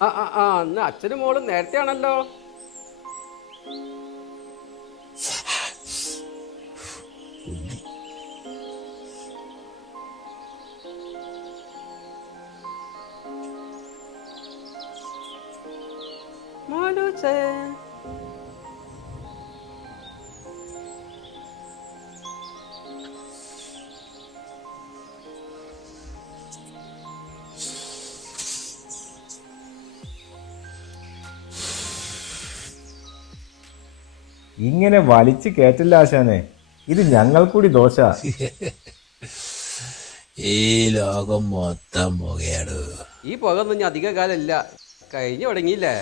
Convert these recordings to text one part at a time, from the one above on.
ആ ആ ആ അന്ന് അച്ഛനും മോളും നേരത്തെ ആണല്ലോ ഇങ്ങനെ വലിച്ച് കേറ്റില്ല ആശാനെ. ഇത് ഞങ്ങൾ കൂടി ദോശ. ഈ ലോകം മൊത്തം പുകയാണ് ഈ പുകയൊന്നും ഞാൻ ഇനി അധിക കാലമില്ല. കഴിഞ്ഞു തുടങ്ങിയില്ലേ?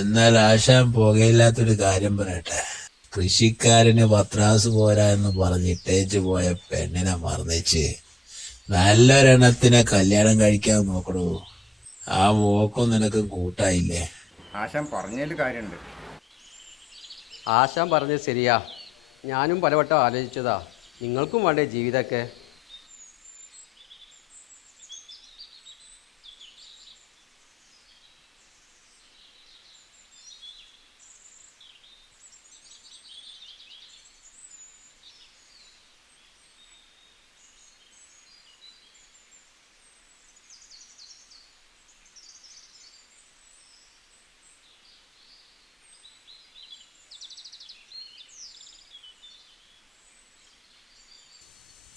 എന്നാൽ ആശാൻ പുകയില്ലാത്തൊരു കാര്യം പറയട്ടെ. കൃഷിക്കാരന് പത്രാസ് പോരാ എന്ന് പറഞ്ഞിട്ടേച്ച് പോയ പെണ്ണിനെ മറന്നിച്ച് നല്ലൊരെണ്ണത്തിനെ കല്യാണം കഴിക്കാൻ നോക്കണു ആ മോക്കും നിനക്ക് കൂട്ടായില്ലേ? ആശാൻ പറഞ്ഞതിൽ കാര്യമുണ്ട്. ആശാൻ പറഞ്ഞത് ശരിയാ. ഞാനും പലവട്ടം ആലോചിച്ചതാ. നിങ്ങൾക്കും വേണ്ടേ ജീവിതമൊക്കെ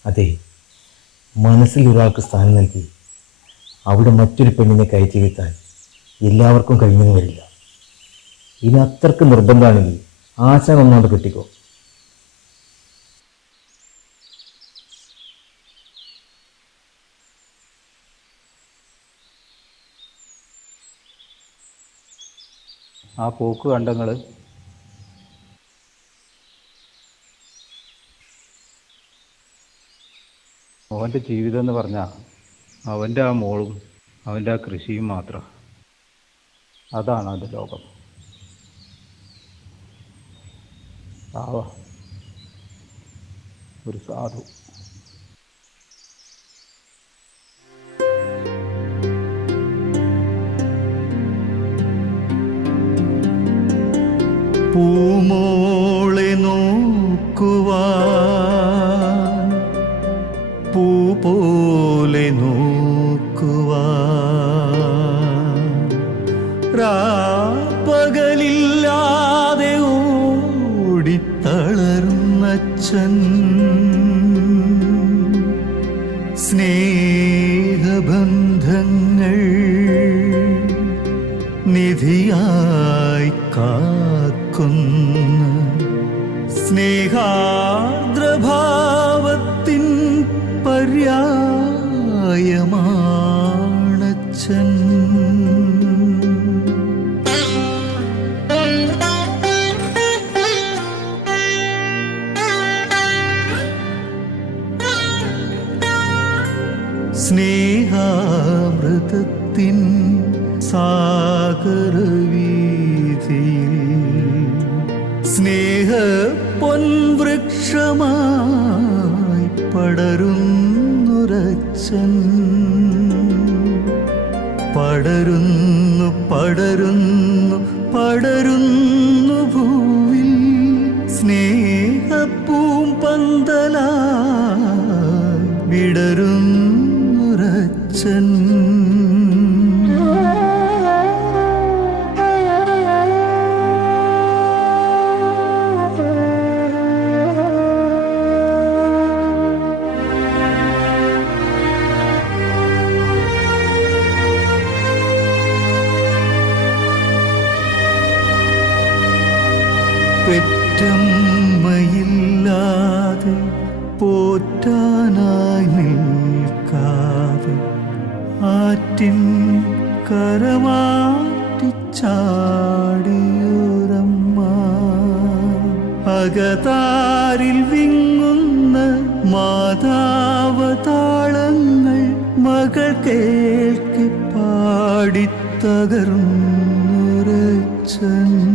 അതെ മനസ്സിൽ ഒരാൾക്ക് സ്ഥാനം നൽകി അവിടെ മറ്റൊരു പെണ്ണിനെ കയറ്റി കിട്ടാൻ എല്ലാവർക്കും കഴിഞ്ഞെന്ന് വരില്ല. ഇനി അത്രയ്ക്ക് നിർബന്ധമാണെങ്കിൽ ആശാൻ ഒന്നാമത് കിട്ടിക്കോ. ആ പോക്ക് കണ്ടങ്ങൾ അവന്റെ ജീവിതം എന്ന് പറഞ്ഞാൽ അവന്റെ ആ മോളും അവന്റെ ആ കൃഷിയും മാത്രം. അതാണ് അത് ലോകം. പാവ. ഒരു സാധു. പൂമോളെ നോക്കുവാൻ sen പടരുന്നു ഭൂവിൽ സ്നേഹപ്പൂം പന്തല വിടരുന്നൊരച്ഛൻ കരമാറ്റിച്ചാടിയൊരമ്മ. അകതാരിൽ വിങ്ങുന്ന മാതാവതാളങ്ങൾ മകൾ കേൾക്കി പാടിത്തകർന്നൊരച്ഛൻ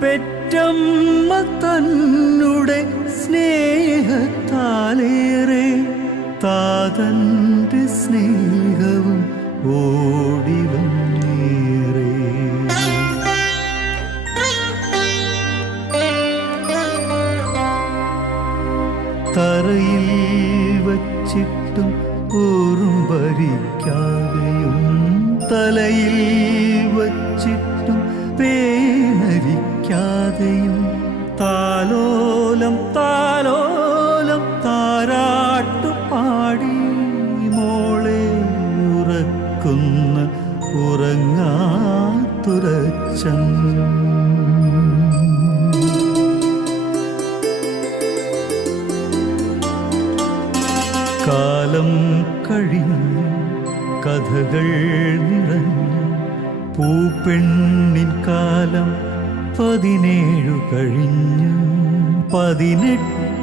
പെറ്റമ്മ തന്നുടെ സ്നേഹത്താലേറെ താതന്റെ സ്നേഹവും ഓടി താലോലം താലോലം താരാട്ടു പാടി മോളെ ഉറക്കുന്ന ഉറങ്ങാത്തുരച്ചൻ. കാലം കഴിഞ്ഞു കഥകൾ നിറഞ്ഞു പൂപ്പെണ്ണിൻ കാലം പതിനേഴു കഴിഞ്ഞു പതിനെട്ടിലെത്തിയ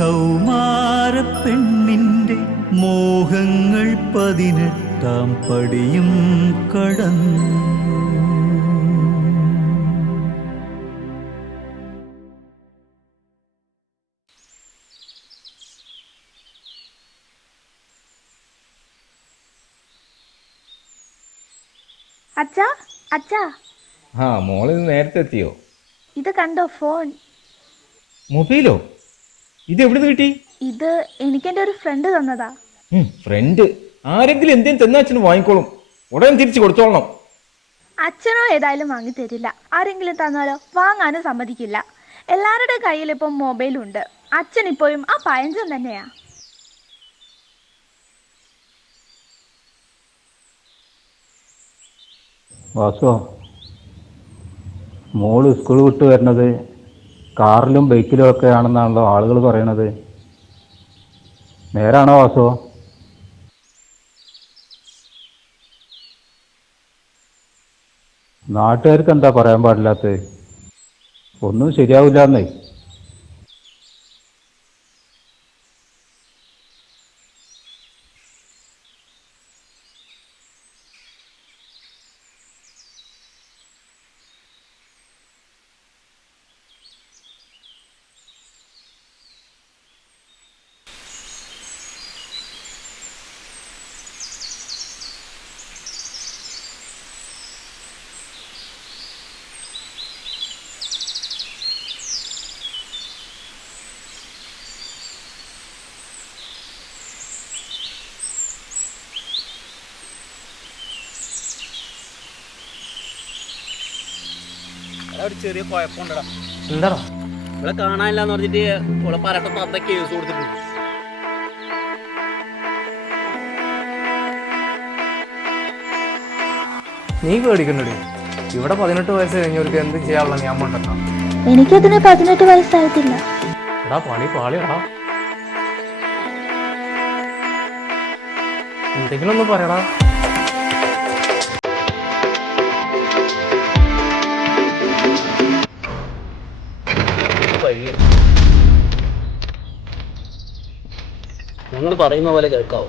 കൗമാര പെണ്ണിന്റെ മോഹങ്ങൾ പതിനെട്ടാം പടിയും കടന്നു. അച്ഛാ അച്ഛാ. ആ മോളിൽ നേരത്തെ എത്തിയോ ഇത് കണ്ടോ ഫോൺ? മൊബൈലോ? ഇത് എവിടുന്ന് കിട്ടി? ഇത് എനിക്ക് എന്റെ ഒരു ഫ്രണ്ട് തന്നതാ. ഫ്രണ്ട് ആരെങ്കിലും എന്തെങ്കിലും തന്ന അച്ഛന് വാങ്ങിക്കോളും. ഉടനെ തിരിച്ചു കൊടുത്തോളണം. അച്ഛനോ ഏതായാലും വാങ്ങി തരില്ല. ആരെങ്കിലും തന്നാലോ വാങ്ങാനും സമ്മതിക്കില്ല. എല്ലാവരുടെ കയ്യിൽ ഇപ്പം മൊബൈലുണ്ട് അച്ഛൻ ഇപ്പോഴും ആ പയഞ്ചൻ തന്നെയാ. വാസോ മോൾ സ്കൂൾ വിട്ട് വരുന്നത് കാറിലും ബൈക്കിലും ഒക്കെ ആണെന്നാണല്ലോ ആളുകൾ പറയണത്. നേരാണോ വാസോ? നാട്ടുകാർക്ക് എന്താ പറയാൻ പാടില്ലാത്തത്? ഒന്നും ശരിയാവില്ല എന്നേ ഒരു ചെറിയ കുഴപ്പമുണ്ടടാ. എന്താടാ ഇവിടെ കാണാനില്ലാന്ന് പറഞ്ഞിട്ട് ഇവിടെ പറയട്ടെ തത്ത കേസ് കൊടുത്തിട്ടുണ്ട്. നീ പേടിക്കണ്ടേ ഇവിടെ പതിനെട്ട് വയസ്സ് കഴിഞ്ഞവർക്ക് എന്ത് ചെയ്യാനുള്ള നിയമം എനിക്ക് എനിക്കതിന് പതിനെട്ട് വയസ്സായിട്ടില്ല. എടാ പണി പാളിയടാ. എന്തെങ്കിലും ഒന്ന് പറയടാ. ഞങ്ങൾ പറയുന്ന പോലെ കേൾക്കാവോ.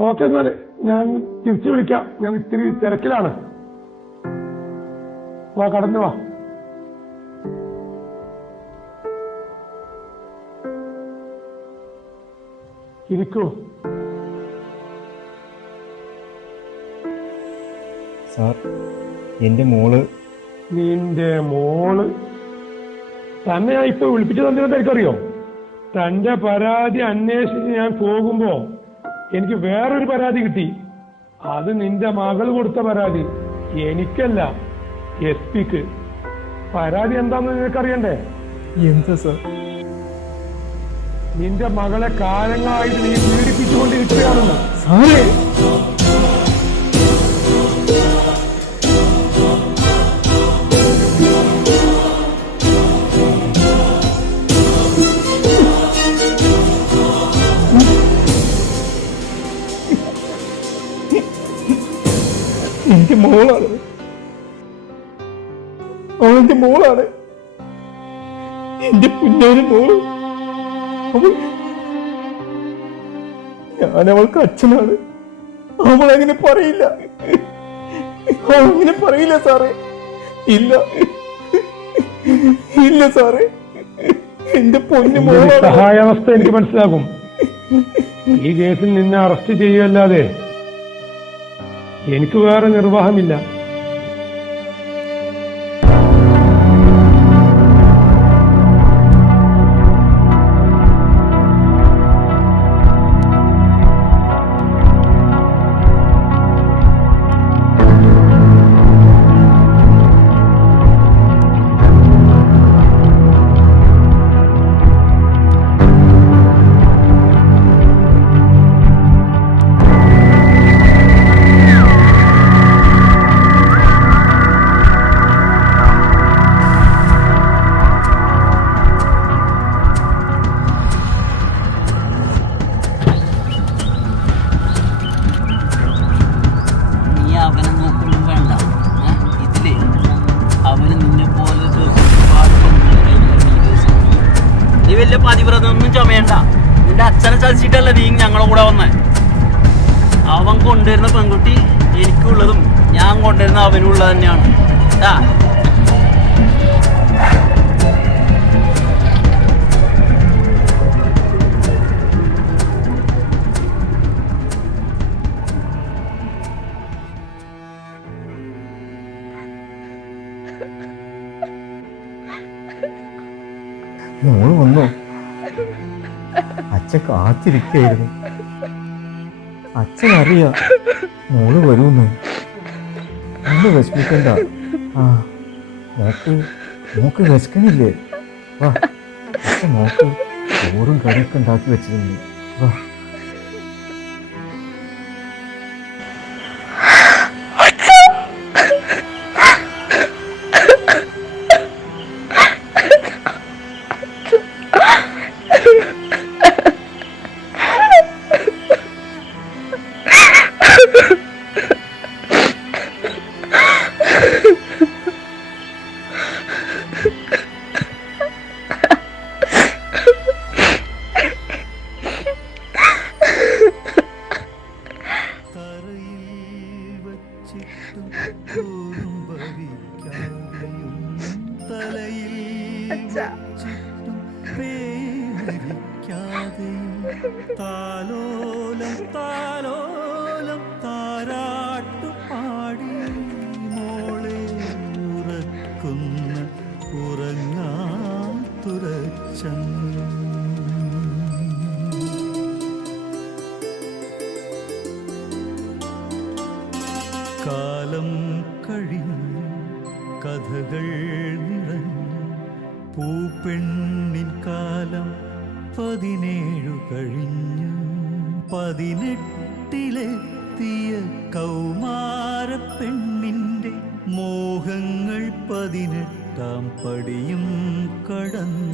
ഓക്കെ എന്നാൽ ഞാൻ തിരിച്ചു വിളിക്കാം. ഞാൻ ഇത്തിരി തിരക്കിലാണ്. വാ കടന്നു വാ. ഇരിക്കൂ. സാർ എന്റെ മോൾ നിന്റെ മോൾ തന്നെ ഇപ്പൊ വിളിപ്പിച്ചു എന്തിനാ എനിക്കറിയോ തന്റെ പരാതി അന്വേഷിച്ച് ഞാൻ പോകുമ്പോ എനിക്ക് വേറൊരു പരാതി കിട്ടി. അത് നിന്റെ മകൾ കൊടുത്ത പരാതി. എനിക്കല്ല എസ് പിക്ക്. പരാതി എന്താന്ന് നിനക്കറിയണ്ടേ? എന്താ സർ? നിന്റെ മകളെ കാലങ്ങളായിട്ട് നീ പീഡിപ്പിച്ചുകൊണ്ടിരിക്കുകയാണെന്ന്. സാറേ! മോളാണ്. അവളെന്റെ മോളാണ്. എന്റെ പുന്നേരി മോൾ. അവൾ ഞാൻ അവൾക്ക് അച്ഛനാണ്. അവൾ അങ്ങനെ പറയില്ല. അവൾ അങ്ങനെ പറയില്ല സാറേ. ഇല്ല. ഇല്ല സാറേ. എന്റെ പൊന്നു മോളാണ്. സഹായാവസ്ഥ എനിക്ക് മനസ്സിലാകും. ഈ കേസിൽ നിന്നെ അറസ്റ്റ് ചെയ്യുകയല്ലാതെ എനിക്ക് വേറെ നിർവാഹമില്ല. കൊണ്ടുവരുന്ന പെൺകുട്ടി എനിക്കുള്ളതും ഞാൻ കൊണ്ടുവരുന്ന അവനുള്ളത് തന്നെയാണ്. ആ മോൾ വന്നോ? അച്ഛൻ കാത്തിരിക്കായിരുന്നു അച്ഛൻ അറിയാ മോൾ വരുമെന്ന് മോൾ വിഷമിക്കണ്ട. ആ മോക്ക് മോക്ക് വിശക്കണില്ലേ? വാ മോക്ക് ചോറും കറിയൊക്കെ ഉണ്ടാക്കി വെച്ചിട്ടുണ്ട്. വാ. കാലം കഴിഞ്ഞു കഥകൾ നിറഞ്ഞു പൂപ്പെണ്ണിൻ കാലം പതിനേഴു കഴിഞ്ഞു പതിനെട്ടിലെത്തിയ കൗമാര പെണ്ണിന്റെ മോഹങ്ങൾ പതിനെട്ടാം പടിയും കടന്നു.